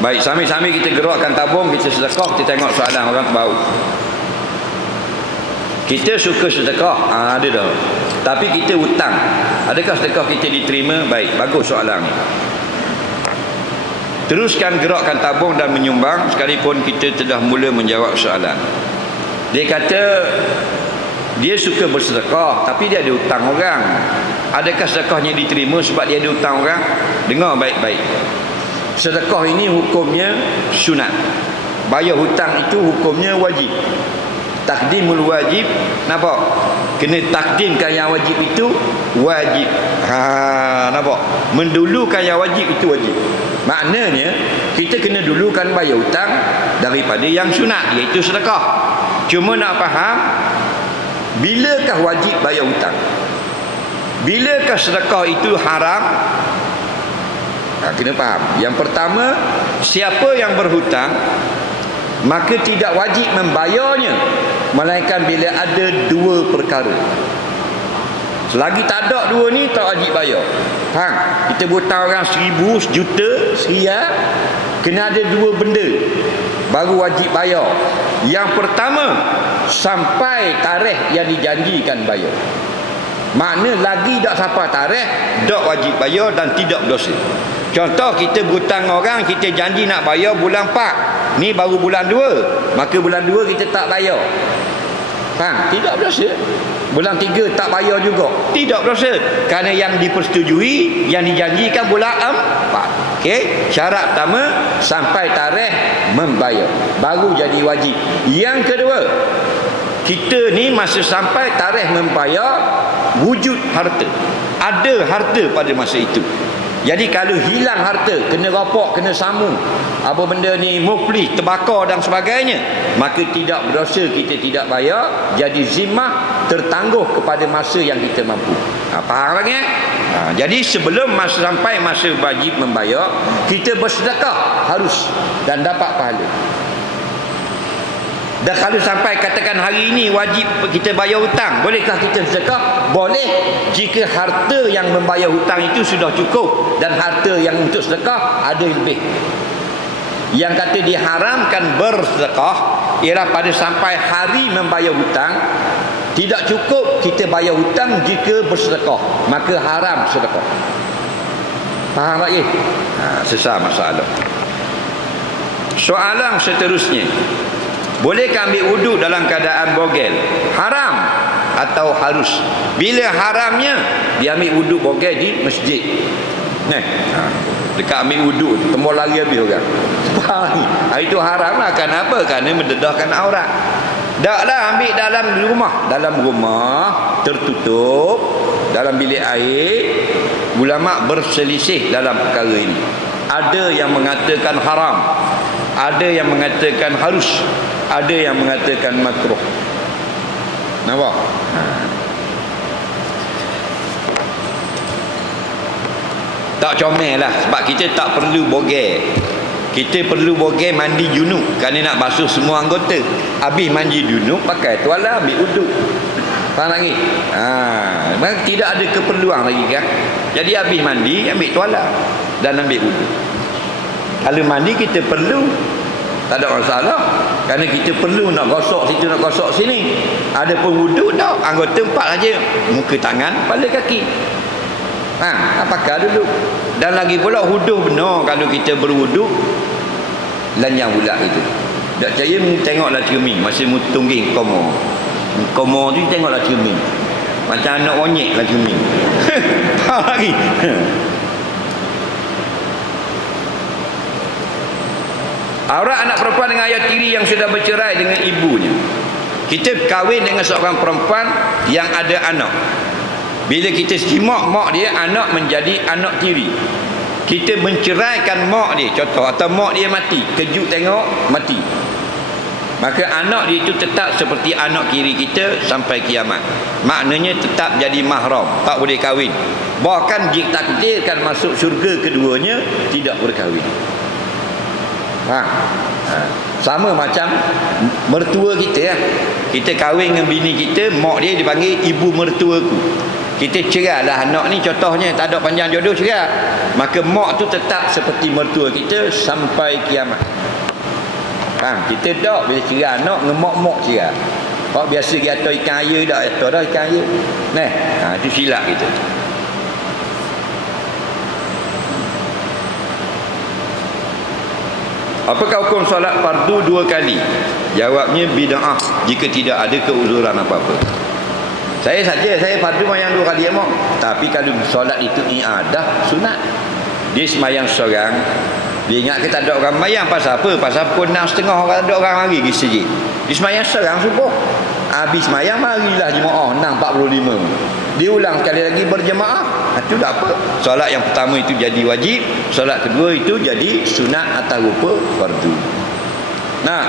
Baik, sambil-sambil kita gerakkan tabung, kita sedekah, kita tengok soalan orang bau. Kita suka sedekah, ada dah. Tapi kita hutang. Adakah sedekah kita diterima? Baik, bagus soalan ni. Teruskan gerakkan tabung dan menyumbang sekalipun kita telah mula menjawab soalan. Dia kata dia suka bersedekah tapi dia ada hutang orang. Adakah sedekahnya diterima sebab dia ada hutang orang? Dengar baik-baik. Sedekah ini hukumnya sunat. Bayar hutang itu hukumnya wajib. Takdimul wajib, nampak? Kena takdimkan yang wajib itu wajib. Nampak? Mendulukan yang wajib itu wajib. Maknanya kita kena dulukan bayar hutang daripada yang sunat, iaitu sedekah. Cuma nak faham, bilakah wajib bayar hutang? Bilakah sedekah itu haram? Kena faham. Yang pertama, siapa yang berhutang maka tidak wajib membayarnya, melainkan bila ada dua perkara. Selagi tak ada dua ni, tak wajib bayar. Faham? Kita berhutang orang 1,000, sejuta, serial, kena ada dua benda baru wajib bayar. Yang pertama, sampai tarikh yang dijanjikan bayar. Makna lagi tak sampai tarikh, tak wajib bayar dan tidak berdosa. Contoh, kita berhutang orang, kita janji nak bayar bulan 4, ni baru bulan 2, maka bulan 2 kita tak bayar. Faham? Tidak berdosa. Bulan 3 tak bayar juga, tidak berdosa. Kerana yang dipersetujui, yang dijanjikan bulan 4. Okey, syarat pertama sampai tarikh membayar, baru jadi wajib. Yang kedua, kita ni masa sampai tarikh membayar, wujud harta, ada harta pada masa itu. Jadi kalau hilang harta, kena rapak, kena samu, apa benda ni, muflis, terbakar dan sebagainya, maka tidak berdosa kita tidak bayar. Jadi zimmah tertangguh kepada masa yang kita mampu. Faham lagi? Jadi sebelum sampai masa wajib membayar, kita bersedekah harus dan dapat pahala. Dan kalau sampai katakan hari ini wajib kita bayar hutang, bolehkah kita sedekah? Boleh, jika harta yang membayar hutang itu sudah cukup dan harta yang untuk sedekah ada lebih. Yang kata diharamkan bersedekah ialah pada sampai hari membayar hutang, tidak cukup kita bayar hutang jika bersedekah, maka haram sedekah. Faham tak? Sesat masalah. Soalan seterusnya, bolehkah ambil wuduk dalam keadaan bogel? Haram atau harus? Bila haramnya, dia ambil wuduk bogel di masjid. Dekat ambil wuduk, tembok lari habis orang. Itu haram lah. Kenapa? Kerana mendedahkan aurat. Taklah ambil dalam rumah. Dalam rumah tertutup, dalam bilik air. Ulama berselisih dalam perkara ini. Ada yang mengatakan haram, ada yang mengatakan harus, ada yang mengatakan makruh. Nampak? Tak comel lah, sebab kita tak perlu bogel. Kita perlu bogel mandi junub, kerana nak basuh semua anggota. Habis mandi junub, pakai tuala, ambil wuduk. Faham lagi? Tidak ada keperluan lagi kan. Jadi habis mandi, ambil tuala dan ambil wuduk. Kalau mandi kita perlu, tak ada masalah, kerana kita perlu nak gosok situ, nak gosok sini. Ada pun wuduk tak, anggota 4 saja, muka, tangan, kepala, kaki. Pakai dulu. Dan lagi pula huduh benar kalau kita berwuduk lanyang pula itu. Tak percaya, tengoklah cermin masa tungging komo. Komo tu tengoklah cermin. Macam anak monyet lah cermin. Faham lagi? Aurat anak perempuan dengan ayah tiri yang sudah bercerai dengan ibunya. Kita kahwin dengan seorang perempuan yang ada anak. Bila kita simak mak dia, anak menjadi anak tiri. Kita menceraikan mak dia, contoh, atau mak dia mati, kejut tengok mati, maka anak dia itu tetap seperti anak kiri kita sampai kiamat. Maknanya tetap jadi mahram, tak boleh kahwin. Bahkan jika takdirkan masuk syurga keduanya, tidak berkahwin. Sama macam mertua kita ya. Kita kahwin dengan bini kita, mak dia dipanggil ibu mertuaku. kita cerai lah anak ni, contohnya tak ada panjang jodoh, cerai, maka mak tu tetap seperti mertua kita sampai kiamat. Faham? Kita tak bila cerai anak ngemak-mak cerai. Kalau biasa dia atau ikan air dah, atau dah ikan air. Nah, itu silap kita. Apakah hukum solat fardu 2 kali? Jawabnya bid'ah jika tidak ada keuzuran apa-apa. Saya fardu mayang 2 kali mak. Tapi kalau solat itu iadah sunat. Dia semayang seorang, dia ingat kita ada orang mayang pasal apa? Pasal pukul 6.30 orang ada orang mari pergi masjid. Dia semayang seorang subuh. Habis semayang marilah jemaah 6.45. Dia ulang sekali lagi berjemaah. Itu tak apa. Solat yang pertama itu jadi wajib, solat kedua itu jadi sunat atau rupa fardu. Nah,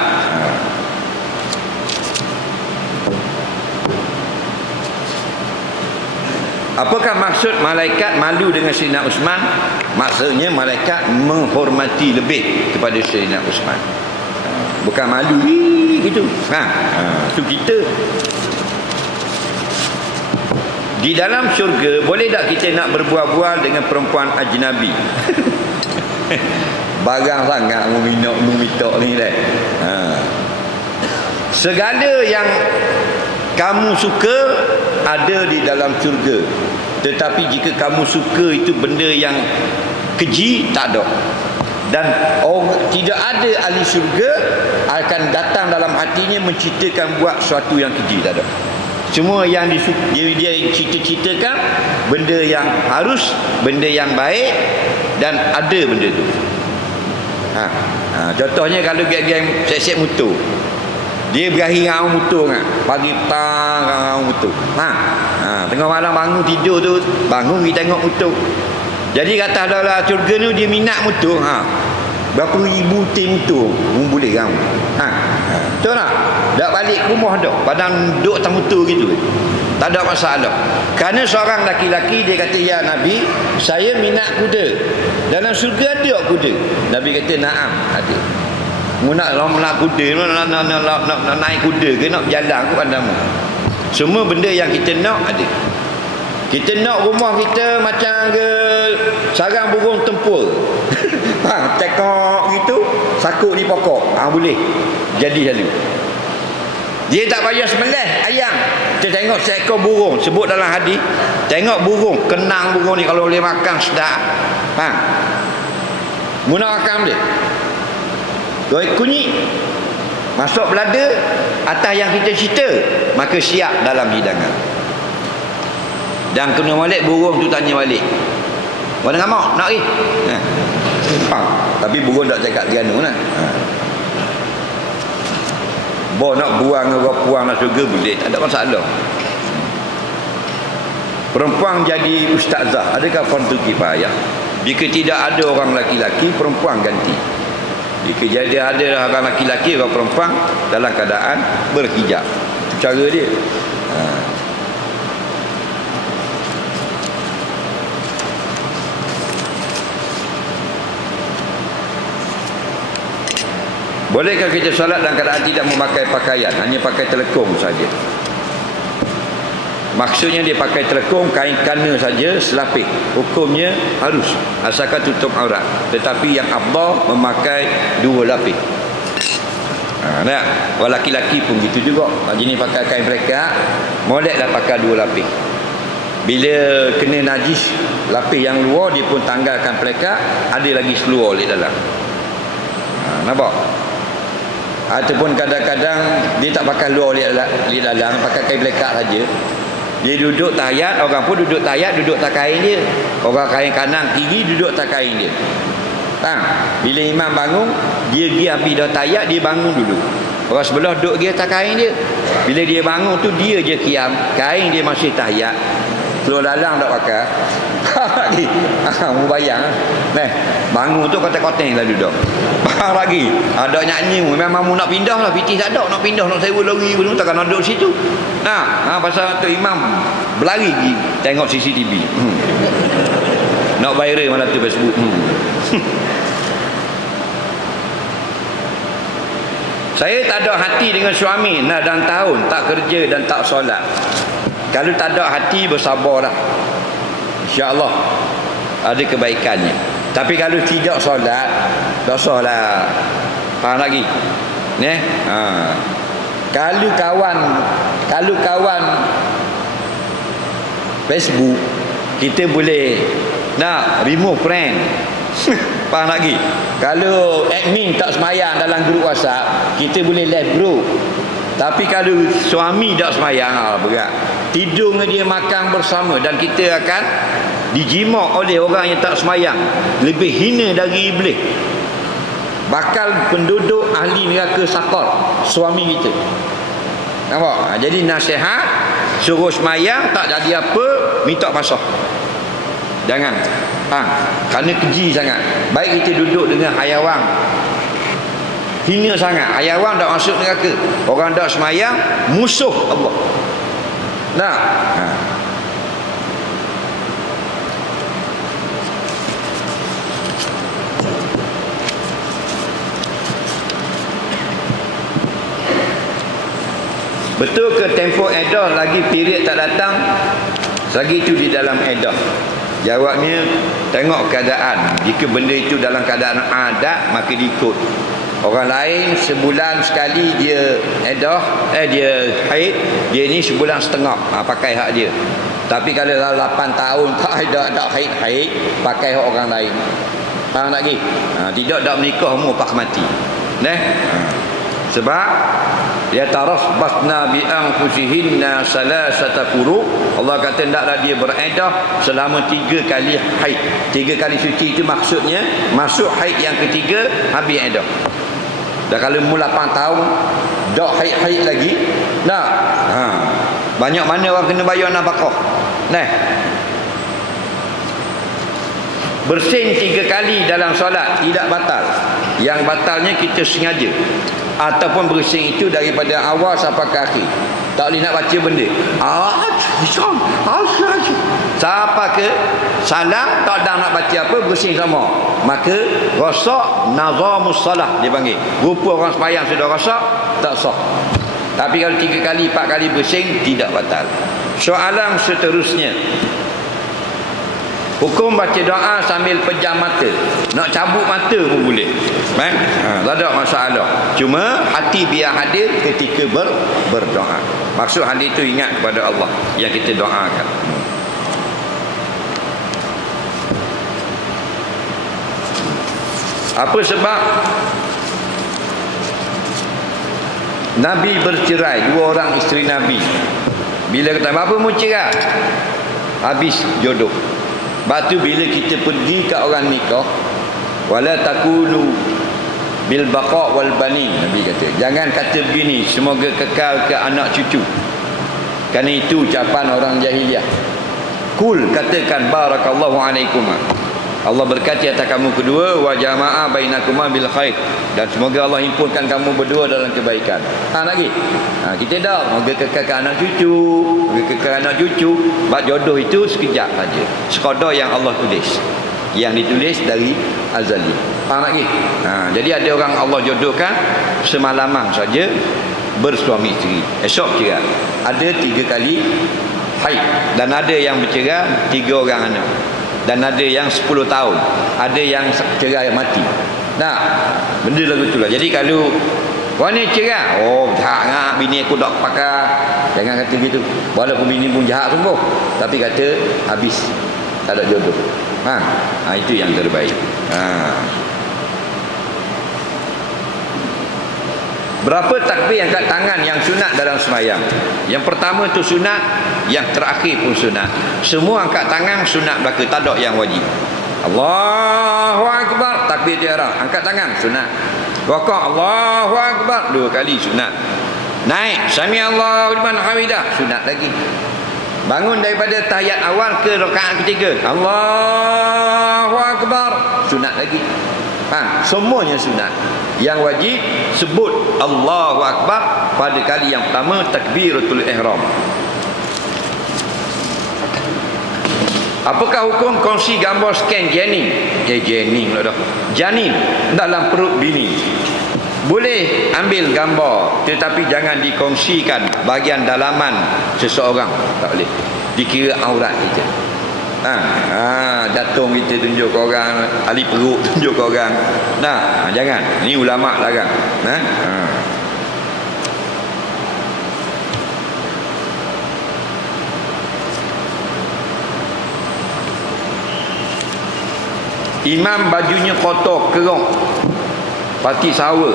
apakah maksud malaikat malu dengan Sayyidina Uthman? Maksudnya malaikat menghormati lebih kepada Sayyidina Uthman. Bukan malu gitu. Itu kita. Di dalam syurga boleh tak kita nak berbual-bual dengan perempuan ajnabi? Barang sangat meminta ni dah. Segala yang kamu suka ada di dalam syurga. Tetapi jika kamu suka itu benda yang keji, tak ada. Dan tidak ada ahli syurga akan datang dalam hatinya menceritakan buat sesuatu yang keji, tak ada. Semua yang dia cerita-ceritakan benda yang harus, benda yang baik, dan ada benda tu. Contohnya kalau geng-geng siap-siap motor, dia berakhir dengan orang motor kan, pagi petang orang motor. Tengah malam bangun tidur tu, bangun pergi tengok motor. Jadi kata dalam syurga tu dia minat motor. Berapa ribu tim motor boleh kan? Betul tak? Tak balik rumah dah, padang duduk atas motor gitu, tak ada masalah. Kerana seorang laki-laki dia kata, ya Nabi, saya minat kuda, dalam surga ada kuda. Nabi kata, naam, ada. Mu nak kuda, nak naik kuda ke, nak berjalan ke pandamu, semua benda yang kita nak ada. Kita nak rumah kita macam ke sarang burung tempur. Cekok gitu, sakut di pokok. Boleh jadi selalu. Dia tak payah sembelih ayam. Kita tengok seekor burung, sebut dalam hadis, tengok burung, kenang burung ni kalau boleh makan sedap. Muna makan dia. Doi kunyit masuk belada atas yang kita cerita, maka siap dalam hidangan. Dan kena balik burung tu tanya balik, mana ngamak nak pergi? Tapi burung tak cakap tiano lah. Bo nak buang orang puang nak syurga boleh, tak ada masalah. Perempuan jadi ustazah, adakah fardu kifayah? Jika tidak ada orang laki-laki, perempuan ganti. Jika jadi ada orang laki-laki, orang perempuan dalam keadaan berhijab. Itu cara dia. Bolehkah kita solat dalam keadaan tidak memakai pakaian, hanya pakai telekung saja? Maksudnya dia pakai telekung, kain kana saja, selapis. Hukumnya harus, asalkan tutup aurat. Tetapi yang afdal memakai 2 lapis. Orang laki-laki pun gitu juga. Jenis pakai kain pelekat, moleklah pakai 2 lapis. Bila kena najis, lapis yang luar dia pun tanggalkan pelekat, ada lagi seluar di dalam. Nampak? Ataupun kadang-kadang dia tak pakai luar di dalam, pakai kain pelekat saja. Dia duduk tahiyat, orang pun duduk tahiyat, duduk tak kain dia. Orang kain kanan kiri duduk tak kain dia. Bila imam bangun, dia pergi habis dah tahiyat, dia bangun dulu. Orang sebelah duduk dia tak kain dia. Bila dia bangun tu dia je kiam, kain dia masih tahiyat. Keluar dalam tak pakai. Lagi. Mu bayang. Bangun tu kotak-kotak lah duduk. Faham lagi. Ada nyanyi, memang mu nak pindah lah, pitih tak ada nak pindah, nak sewa lori pun takkan nak duduk situ. Pasal tu imam berlari pergi tengok CCTV. Nak viral mana tu Facebook. Saya tak ada hati dengan suami, dan tahun tak kerja dan tak solat. Kalau tak ada hati, bersabarlah. InsyaAllah ada kebaikannya. Tapi kalau tidak solat, tak salah. Faham lagi? Kalau kawan Facebook, kita boleh nak remove friend. Faham lagi? Kalau admin tak semayang dalam grup WhatsApp, kita boleh left group. Tapi kalau suami tak semayang, berat. Tidur dengan dia, makan bersama, dan kita akan dijimak oleh orang yang tak semayang. Lebih hina dari iblis. Bakal penduduk ahli neraka Saqar, suami kita. Nampak? Jadi nasihat, suruh semayang, tak jadi apa, minta pasah. Jangan. Kerana keji sangat. Baik kita duduk dengan hayawan, hina sangat. Hayawan tak masuk neraka. Orang tak semayang, musuh Allah. Nah. Betul ke tempoh edah lagi period tak datang? Lagi itu di dalam edah. Jawabnya, tengok keadaan. Jika benda itu dalam keadaan adat, maka diikut. Orang lain sebulan sekali dia edah, dia haid, dia ni sebulan setengah, pakai hak dia. Tapi kalau dalam 8 tahun tak ada, tak haid, pakai hak orang lain. Faham tak lagi? Tidak menikah umur pak mati. Sebab ya tarasbasna bi anfusihinna salasata quru. Allah kata hendaklah dia beredah selama 3 kali haid. 3 kali suci itu maksudnya masuk haid yang ketiga, habis edah. Dan kalau mula 8 tahun dak haid lagi, banyak mana orang kena bayar nafkah. Bersin 3 kali dalam solat tidak batal. Yang batalnya kita sengaja, ataupun bersin itu daripada awal sampai ke akhir. Tak boleh nak baca benda. Sampai ke salam tak ada nak baca apa, bersin sama. Maka rosak nazamus salah dia panggil. Rupa orang sembahyang sudah rosak, tak sah. Tapi kalau 3 kali 4 kali bersin tidak batal. Soalan seterusnya, hukum baca doa sambil pejam mata. Nak cabut mata pun boleh. Tak ada masalah. Cuma hati biar hadir ketika berdoa. Maksud hadir itu ingat kepada Allah yang kita doakan. Apa sebab Nabi bercerai, 2 orang isteri Nabi? Bila kata apa mau cerai? Habis jodoh. Batu bila kita pergi ke orang nikah, wala takulu bil baqa wal bani, Nabi kata jangan kata begini, semoga kekal ke anak cucu. Kerana itu ucapan orang jahiliah. Kul, katakan barakallahu alaikum, Allah berkati atas kamu kedua, wa jama'a bainakuma bil khair, dan semoga Allah himpunkan kamu berdua dalam kebaikan. Lagi kita dah semoga kekal ke anak cucu, semoga kekal anak cucu. Bab jodoh itu sekejap saja, sekadar yang Allah tulis, yang ditulis dari azali. Lagi jadi ada orang Allah jodohkan semalaman saja bersuami isteri, esok cerai. Ada 3 kali haid, dan ada yang bercerai 3 orang anak, dan ada yang 10 tahun, ada yang cerai mati. Benda lagu itulah. Jadi kalau orang ni cerai, jahat ngak bini aku tak pakai, jangan kata gitu. Walaupun bini pun jahat sungguh, tapi kata habis, tak ada jodoh. Itu yang terbaik. Berapa takbir angkat tangan yang sunat dalam sembahyang? Yang pertama tu sunat, yang terakhir pun sunat. Semua angkat tangan sunat belaka, tak ada yang wajib. Allahu akbar, takbir ihram, angkat tangan sunat. Rakaat Allahu akbar 2 kali sunat. Naik sami Allahu liman hamidah sunat lagi. Bangun daripada tahiyat awal ke rakaat ketiga, Allahu akbar sunat lagi. Semuanya sunat. Yang wajib sebut Allahu akbar pada kali yang pertama, takbiratul ihram. Apakah hukum kongsi gambar scan janin? Janin lah dah. Janin dalam perut bini. Boleh ambil gambar, tetapi jangan dikongsikan bahagian dalaman seseorang. Tak boleh. Dikira aurat kita. Datung kita tunjuk ke orang, ali perut tunjuk ke orang. Jangan. Ini ulama larang. Imam bajunya kotor, kerok, pati sawa.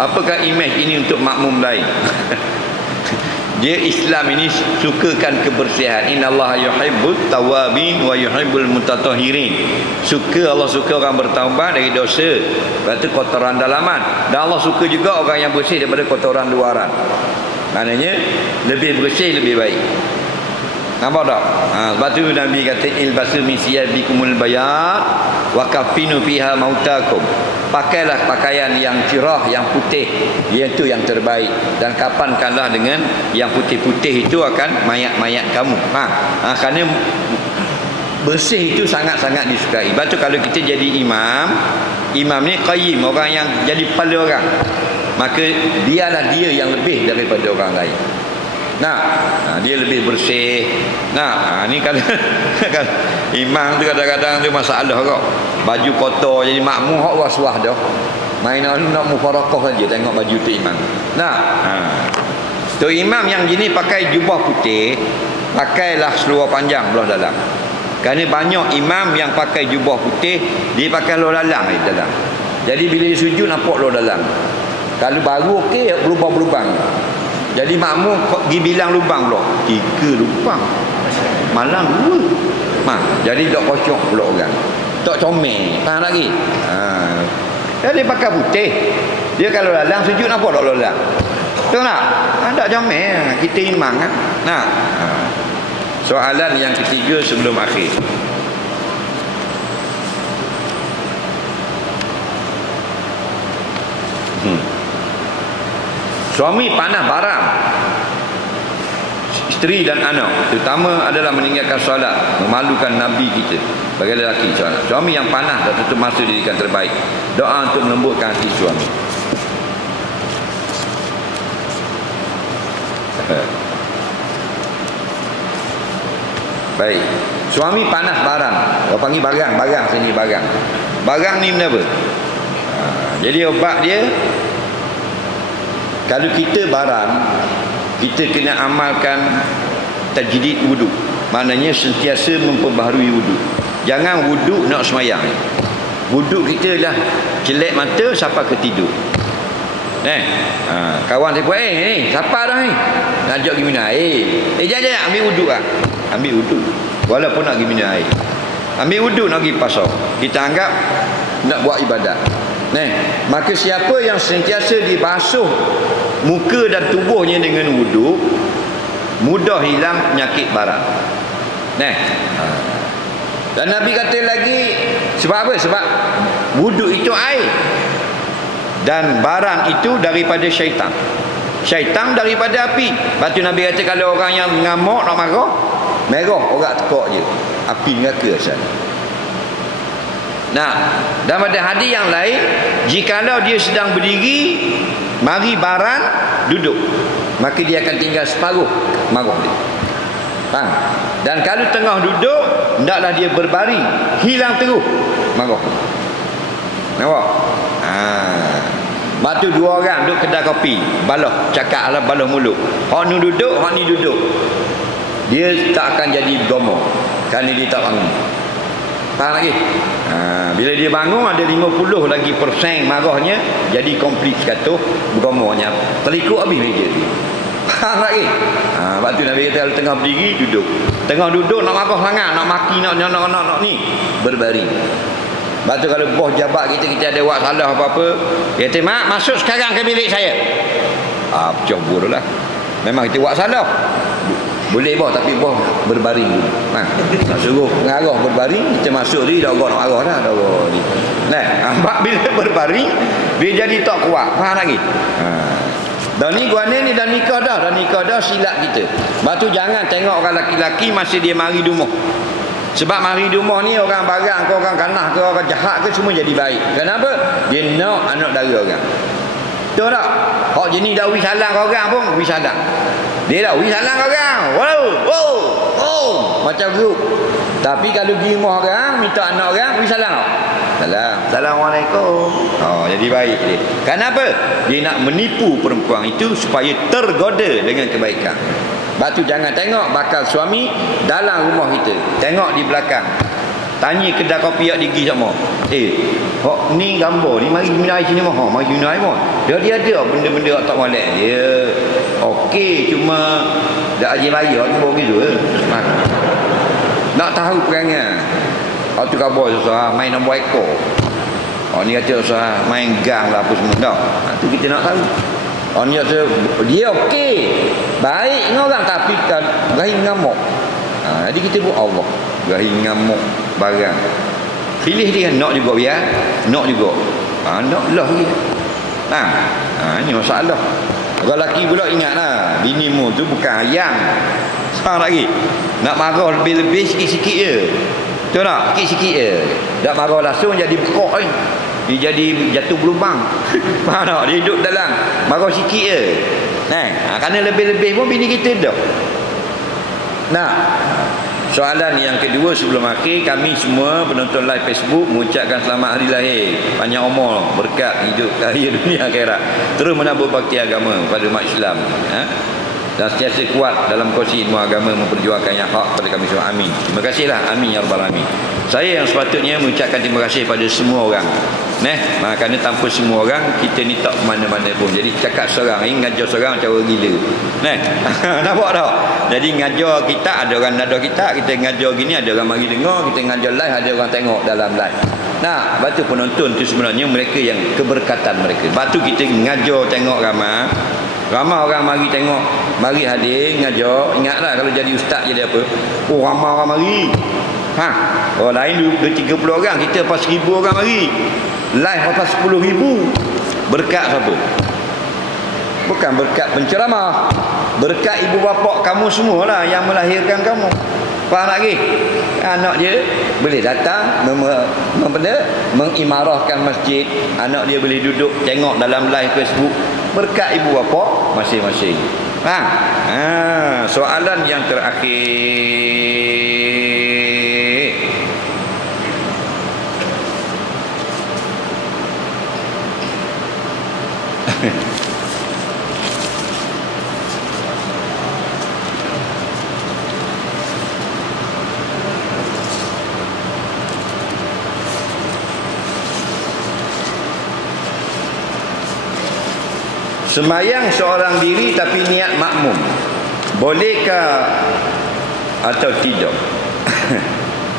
Apakah imej ini untuk makmum lain? Dia Islam ini sukakan kebersihan. Innallaha yuhibbut tawabin wa yuhibbul mutatahhirin. Allah suka orang bertaubat dari dosa, lepas tu kotoran dalaman. Dan Allah suka juga orang yang bersih daripada kotoran luaran. Maknanya lebih bersih lebih baik. Nampak tak? Sebab tu Nabi kata ilbasu min siyabikumul bayad wa kafinu fiha mautakum. Pakailah pakaian yang cerah, yang putih, iaitu yang terbaik, dan kapankanlah dengan yang putih-putih itu akan mayat-mayat kamu. Kerana bersih itu sangat-sangat disukai. Sebab tu kalau kita jadi imam ni qayyim, orang yang jadi kepala orang, maka biarlah dia yang lebih daripada orang lain. Dia lebih bersih. Ni kalau imam tu kadang-kadang tu masalah kau. Baju kotor jadi makmum hak was-was dah. Main nak mufarakah saja tengok baju tu imam. Tu imam yang gini pakai jubah putih, pakailah seluar panjang belah dalam. Kerana banyak imam yang pakai jubah putih, dia pakai luar dalam di dalam. Jadi bila dia sujud nampak luar dalam. Kalau baru okey, berlubang-berlubang. Jadi makmum pergi bilang lubang pula. 3 lubang. Malang 2. Jadi tak kocok pula orang. Tak comel. Faham lagi? Dia pakai putih. Dia kalau lalang sujud nampak tak lalang? Betul tak? Tak comel. Kita imam kan? Soalan yang ketiga sebelum akhir. Suami panah barang isteri dan anak, terutama adalah meninggalkan solat, memalukan Nabi kita sebagai lelaki. Suami yang panah dan tutup masa didikan terbaik. Doa untuk melembutkan hati suami. Baik. Suami panah barang. Orang panggil barang sini barang. Barang ni benda apa? Jadi obat dia, kalau kita barang, kita kena amalkan tajdid wudu. Maknanya sentiasa memperbaharui wudu. Jangan wudu nak semayang. Wudu kita lah jelek mata sampai ke tidur. Kawan saya pun siapa dah ni? Najak pergi minum air. Jangan ambil wudu lah. Ambil wudu. Walaupun nak pergi minum air. Ambil wudu nak pergi pasar. Kita anggap nak buat ibadat. Maka siapa yang sentiasa dibasuh muka dan tubuhnya dengan wudu, mudah hilang penyakit barang. Dan Nabi kata lagi, sebab apa? Sebab wudu itu air, dan barang itu daripada syaitan. Syaitan daripada api. Lepas tu Nabi kata kalau orang yang mengamuk nak marah, merah orang tekak je, api neraka asal. Dan pada hadis yang lain, jikalau dia sedang berdiri, mari barang duduk, maka dia akan tinggal separuh marah dia. Dan kalau tengah duduk, hendaklah dia berbaring, hilang terus marah. Nampak? Lepas tu 2 orang duduk kedai kopi, balah cakap ala balah mulut. Hak ni duduk, hak ni duduk. Dia tak akan jadi bergomor kerana dia tak bangun. Faham lagi? Bila dia bangun ada 50 lagi persen marahnya, jadi komplit 100 bergomornya. Terikut habis meja dia. Faham lagi? Lepas tu Nabi kata tengah berdiri duduk. Tengah duduk nak marah sangat, nak maki, nak ni, berbaring. Lepas tu kalau bos jabat kita ada buat salah apa-apa, dia kata, "Mak, masuk sekarang ke bilik saya." Pecah bur lah. Memang kita buat salah. Boleh bos, tapi bos berbaring dulu. Nak suruh pengarah berbaring, kita masuk dia dah orang nak arah dah. Bila berbaring, dia jadi tak kuat. Faham lagi? Dan ni guana ni dah nikah dah silap kita. Lepas tu jangan tengok orang laki-laki masih dia mari di rumah. Sebab mari di rumah ni orang barang ke, orang kanah ke, orang jahat ke, semua jadi baik. Kenapa? Dia nak anak dara orang. Betul tak? Hak jenis dah wis salam kau orang pun wis salam. Dia dah wis salam kau orang. Wow, wow, wow. Macam tu. Tapi kalau pergi rumah orang, minta anak orang, wis salam. Salam. Assalamualaikum. Oh, jadi baik dia. Kenapa? Dia nak menipu perempuan itu supaya tergoda dengan kebaikan. Sebab tu jangan tengok bakal suami dalam rumah kita. Tengok di belakang. Tanya kedai kopi yang digi sama. Hok ni gambar ni mari minum air sini mah. Mari minum air mah. Dia ada benda-benda tak molek dia. Okey, cuma dak aje bayar tu begitu. Nak tahu perangai. Hok tu gambar susah main nombor ekor. Hok ni kata susah main gang lah apa semua dah. Tu kita nak tahu. Hok ni kata dia okey. Baik dengan orang tapi kan gahi ngamuk. Jadi kita pun Allah gahi ngamuk barang. Pilih dia nak juga biar, nak juga. Nak lah dia. Ini masalah. Orang lelaki pula ingatlah, binimu tu bukan ayam. Faham lagi? Nak marah lebih-lebih sikit-sikit je. Betul tak? Sikit-sikit je. Tak marah langsung jadi bekok kan. Dia jadi jatuh berlubang. Faham tak? Dia hidup dalam marah sikit je. Kerana lebih-lebih pun bini kita dah. Soalan yang kedua sebelum akhir, kami semua penonton live Facebook mengucapkan selamat hari lahir, panjang umur, berkat hidup raya dunia akhirat, terus menabur bakti agama pada umat Islam, dan sentiasa kuat dalam kongsi ilmu agama memperjuangkan yang hak pada kami semua. Amin. Terima kasihlah. Amin ya rabbal alamin. Saya yang sepatutnya mengucapkan terima kasih pada semua orang. Kerana tanpa semua orang kita ni tak mana-mana pun. Jadi cakap seorang ni ngajar seorang macam orang gila. Nampak tak? Jadi ngajar kita, ada orang nada kita ngajar gini, ada orang mari dengar, kita ngajar live, ada orang tengok dalam live. Lepas tu penonton tu sebenarnya mereka yang keberkatan mereka. Lepas tu kita ngajar tengok ramai orang mari tengok, mari hadir ngajar. Ingatlah kalau jadi ustaz jadi apa? Ramai orang mari. Orang lain 2-30 orang, kita pas 1,000 orang mari. Live apa 10,000. Berkat siapa? Bukan berkat penceramah. Berkat ibu bapa kamu semualah yang melahirkan kamu. Faham lagi? Anak dia boleh datang mengimarahkan masjid. Anak dia boleh duduk tengok dalam live Facebook. Berkat ibu bapa masing-masing. Soalan yang terakhir. Semayang seorang diri tapi niat makmum, bolehkah atau tidak?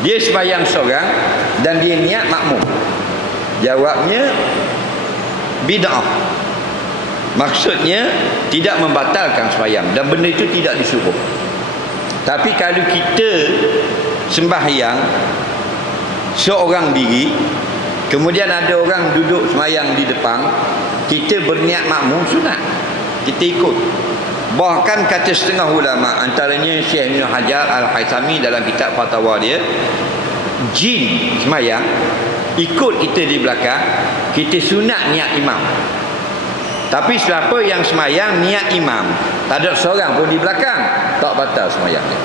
Dia semayang seorang dan dia niat makmum. Jawabnya bid'ah. Maksudnya tidak membatalkan semayang dan benda itu tidak disuruh. Tapi kalau kita sembahyang seorang diri, kemudian ada orang duduk semayang di depan, kita berniat makmum sunat, kita ikut. Bahkan kata setengah ulama, antaranya Syekh Ibn Hajar Al-Haythami dalam kitab fatwa dia, jin semayang ikut kita di belakang, kita sunat niat imam. Tapi siapa yang semayang niat imam, tak ada seorang pun di belakang, tak batal semayangnya.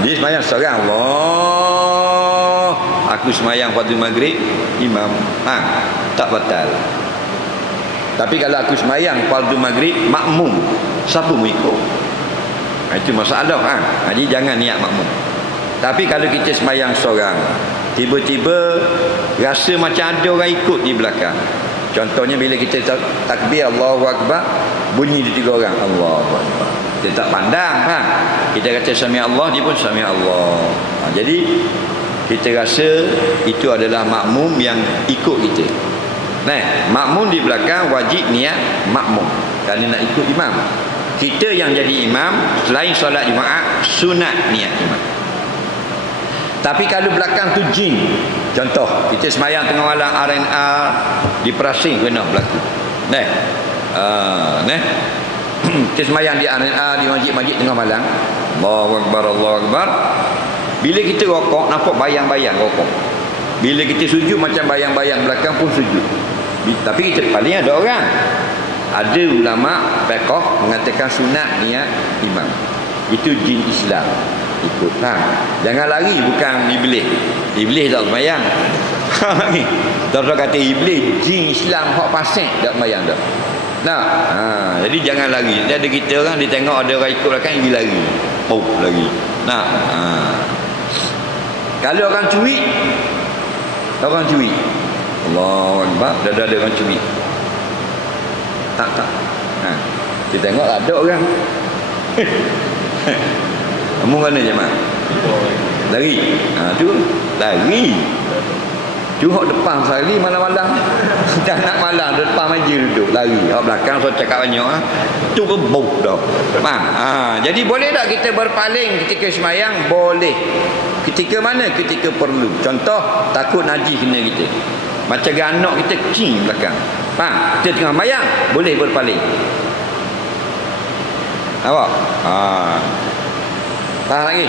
Dia semayang seorang, Allah, aku semayang fardu maghrib imam, tak batal. Tapi kalau aku semayang fardu maghrib makmum, siapa mau ikut? Itu masalah. Jadi jangan niat makmum. Tapi kalau kita semayang seorang, tiba-tiba rasa macam ada orang ikut di belakang. Contohnya bila kita takbir Allahu Akbar, bunyi di 3 orang, Allahu Akbar, kita tak pandang, kita kata sami Allah, dia pun sami Allah. Jadi kita rasa itu adalah makmum yang ikut kita. Makmum di belakang wajib niat makmum kerana nak ikut imam. Kita yang jadi imam selain solat Jumaat sunat niat imam. Tapi kalau belakang tu jin, contoh kita semayang tengah malam RNA di Perasing kena berlaku. Kita semayang di RNA di masjid-masjid tengah malam, Allahu Akbar, Allahu Akbar. Bila kita rokok nampak bayang-bayang rokok. Bila kita sujud macam bayang-bayang belakang pun sujud. Tapi kita paling ada orang. Ada ulama fiqh mengatakan sunat niat imam. Itu jin Islam. Ikut. Jangan lari, bukan iblis. Iblis tak sembahyang. Tuan-tuan kata iblis, jin Islam hak pasang tak sembahyang dah. Jadi jangan lari. Dia ada kita orang, dia tengok ada orang ikut belakang, dia lari. Lagi. Kalau orang curi, Allahu Akbar, dah ada orang curi. Tak. Kita tengok ada orang. Kamu mana jemaah? Lari. Tu lari. Tu hok depan sekali malam-malam. Dah nak malam depan meja duduk lari. Hok belakang so cakap banyak tu kebau dah. Jadi boleh tak kita berpaling ketika sembahyang? Boleh. Ketika mana? Ketika perlu. Contoh takut najis kena kita. Macam anak kita kecil belakang. Kita tengah sembahyang, boleh berpaling. Awak? Faham lagi?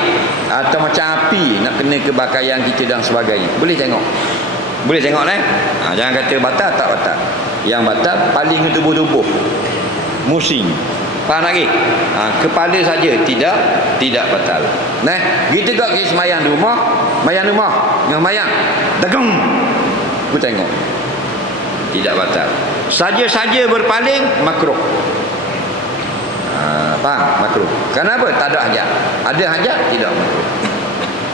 Atau macam api nak kena ke pakaian kita dan sebagainya. Boleh tengok. Boleh tengok jangan kata batal, tak batal. Yang batal paling ke tubuh-tubuh. Musing. Faham lagi? Kepala saja tidak batal. Kita kat kita semayang di rumah, dengan semayang. Dagang. Aku tengok. Tidak batal. Saja-saja berpaling makruh. Faham? Makruh. Kenapa? Tak ada hajat. Ada hajat, tidak makruh.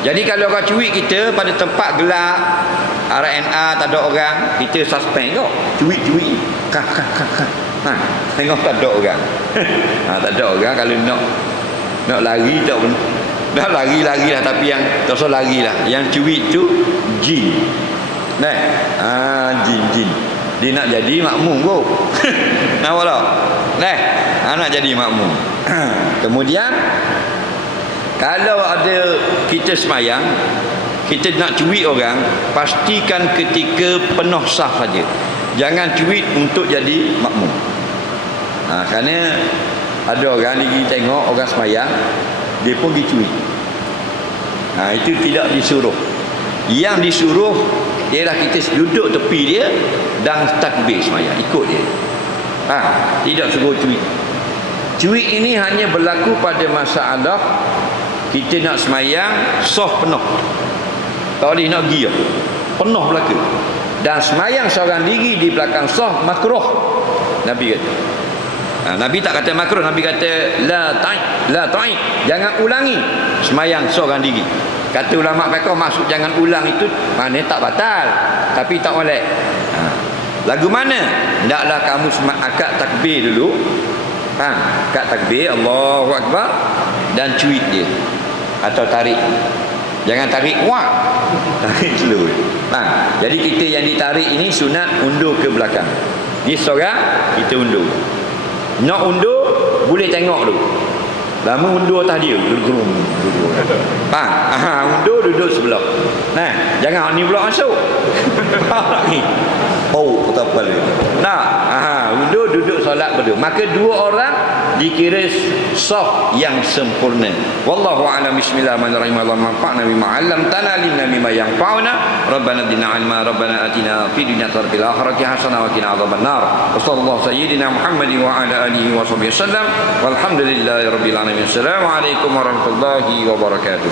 Jadi kalau orang curi kita pada tempat gelap, RNA tak ada orang, kita suspend kau. Curi. Kah. Tengok tak ada orang. Tak ada orang. Kalau nak lari tak dah lari lah, tapi yang tak usah lari lah. Yang curi tu jin. Jin. Dia nak jadi makmum kau. Nampak tak? Nak jadi makmum. Kemudian kalau ada kita semayang, kita nak curi orang, pastikan ketika penuh saf saja. Jangan curi untuk jadi makmum. Kerana ada orang ni tengok orang semayang, dia pun pergi curi. Itu tidak disuruh. Yang disuruh ialah kita duduk tepi dia dan takbir semayang, ikut dia. Tidak suruh curi. Curi ini hanya berlaku pada masalah kita nak semayang soft penuh. Tak boleh nak pergi penuh belaka. Dan semayang seorang diri di belakang soft makruh. Nabi kata. Nabi tak kata makruh, Nabi kata la ta'i. Jangan ulangi semayang seorang diri. Kata ulama fiqh maksud jangan ulang itu maknanya tak batal, tapi tak molek. Lagu mana? Hendaklah kamu akad takbir dulu. Akad takbir Allahu Akbar dan cuit dia atau tarik. Jangan tarik kuat. Tarik slow. Jadi kita yang ditarik ini sunat undur ke belakang. Dia seorang, kita undur. Nak undur boleh tengok dulu. Lama undur atas dia. Gerung. Undur duduk sebelah. Jangan ni pula masuk. Lagi. Betapa dia. Undur duduk solat berdua. Maka dua orang dikira saf yang sempurna. Wallahu a'lam. Bismillahirrahmanirrahim. Allahumma anfa'na bima 'allamtana, alimna bima yanfa'una. Rabbana zidna 'ilma, Rabbana atina fid dunya hasanatan wa fil akhirati hasanatan wa qina adzabannar. Wa sallallahu sayyidina Muhammadin wa ala alihi wa sahbihi wasallam. Walhamdulillahirabbil alamin. Assalamualaikum warahmatullahi wabarakatuh.